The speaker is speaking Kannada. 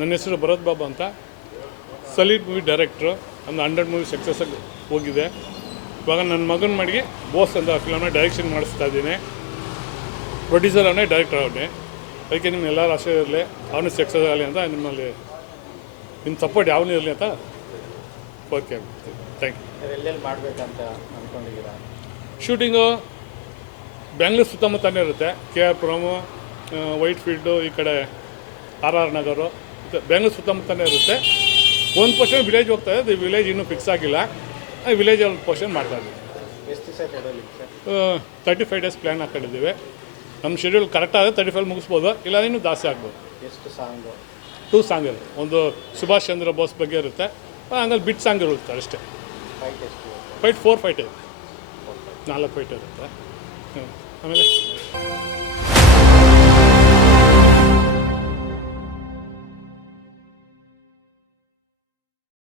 ನನ್ನ ಹೆಸರು ಭರತ್ ಬಾಬು ಅಂತ. ಸಲೀಡ್ ಮೂವಿ ಡೈರೆಕ್ಟ್ರು. ಒಂದು 100 ಮೂವಿ ಸಕ್ಸಸ್ ಆಗಿ ಹೋಗಿದೆ. ಇವಾಗ ನನ್ನ ಮಗನ ಮಡಿಗೆ ಬೋಸ್ ಅಂತ ಫಿಲಮ್ನ ಡೈರೆಕ್ಷನ್ ಮಾಡಿಸ್ತಾ ಇದ್ದೀನಿ. ಪ್ರೊಡ್ಯೂಸರ್ ಅವನೇ, ಡೈರೆಕ್ಟರ್ ಅವನೇ. ಅದಕ್ಕೆ ನಿಮ್ಮ ಎಲ್ಲರ ಆಸೆ ಇರಲಿ, ಅವನು ಸಕ್ಸಸ್ ಆಗಲಿ ಅಂತ ನಿಮ್ಮಲ್ಲಿ ನಿಮ್ಮ ಸಪೋರ್ಟ್ ಯಾವನೂ ಇರಲಿ ಅಂತ ಕೋರಿಕೆ ಆಗ್ಬಿಡ್ತೀವಿ. Thank you. ಎಲ್ಲೆಲ್ಲಿ ಮಾಡಬೇಕಂತ ಅಂದ್ಕೊಂಡಿದ್ದೀರಾ? ಶೂಟಿಂಗು ಬೆಂಗಳೂರು ಸುತ್ತಮುತ್ತನೇ ಇರುತ್ತೆ. KR ಪುರಮು, ವೈಟ್ ಫೀಲ್ಡು, ಈ ಕಡೆ RR ನಗರು, ಬೆಂಗಳೂರು ಸುತ್ತಮುತ್ತನೇ ಇರುತ್ತೆ. ಒಂದು ಪೋರ್ಷನ್ ವಿಲೇಜ್ ಹೋಗ್ತಾ ಇದೆ. ಅದು ವಿಲೇಜ್ ಇನ್ನೂ ಫಿಕ್ಸ್ ಆಗಿಲ್ಲ. ವಿಲೇಜ್ ಒಂದು ಪೋರ್ಷನ್ ಮಾಡ್ತಾ ಇದ್ದೀವಿ. ಎಷ್ಟು ದಿವಸ ಶೆಡ್ಯೂಲ್ ಸರ್? 35 ಡೇಸ್ ಪ್ಲ್ಯಾನ್ ಹಾಕೊಂಡಿದ್ದೀವಿ. ನಮ್ಮ ಶೆಡ್ಯೂಲ್ ಕರೆಕ್ಟಾದರೆ 35 ಮುಗಿಸ್ಬೋದು, ಇಲ್ಲ ಇನ್ನೂ ಜಾಸ್ತಿ ಆಗ್ಬೋದು. ಎಷ್ಟು ಸಾಂಗು? 2 ಸಾಂಗ್ ಇರುತ್ತೆ. ಒಂದು ಸುಭಾಷ್ ಚಂದ್ರ ಬೋಸ್ ಬಗ್ಗೆ ಇರುತ್ತೆ, ಹಂಗಲ್ಲಿ ಬಿಟ್ ಸಾಂಗ್ ಇರುತ್ತೆ ಅಷ್ಟೇ. ಫೈಟ್ ಎಷ್ಟು? ಫೈಟ್ 4 ಫೈಟ್ ಇದೆ, 4 ಫೈಟ್ ಇರುತ್ತೆ. ಆಮೇಲೆ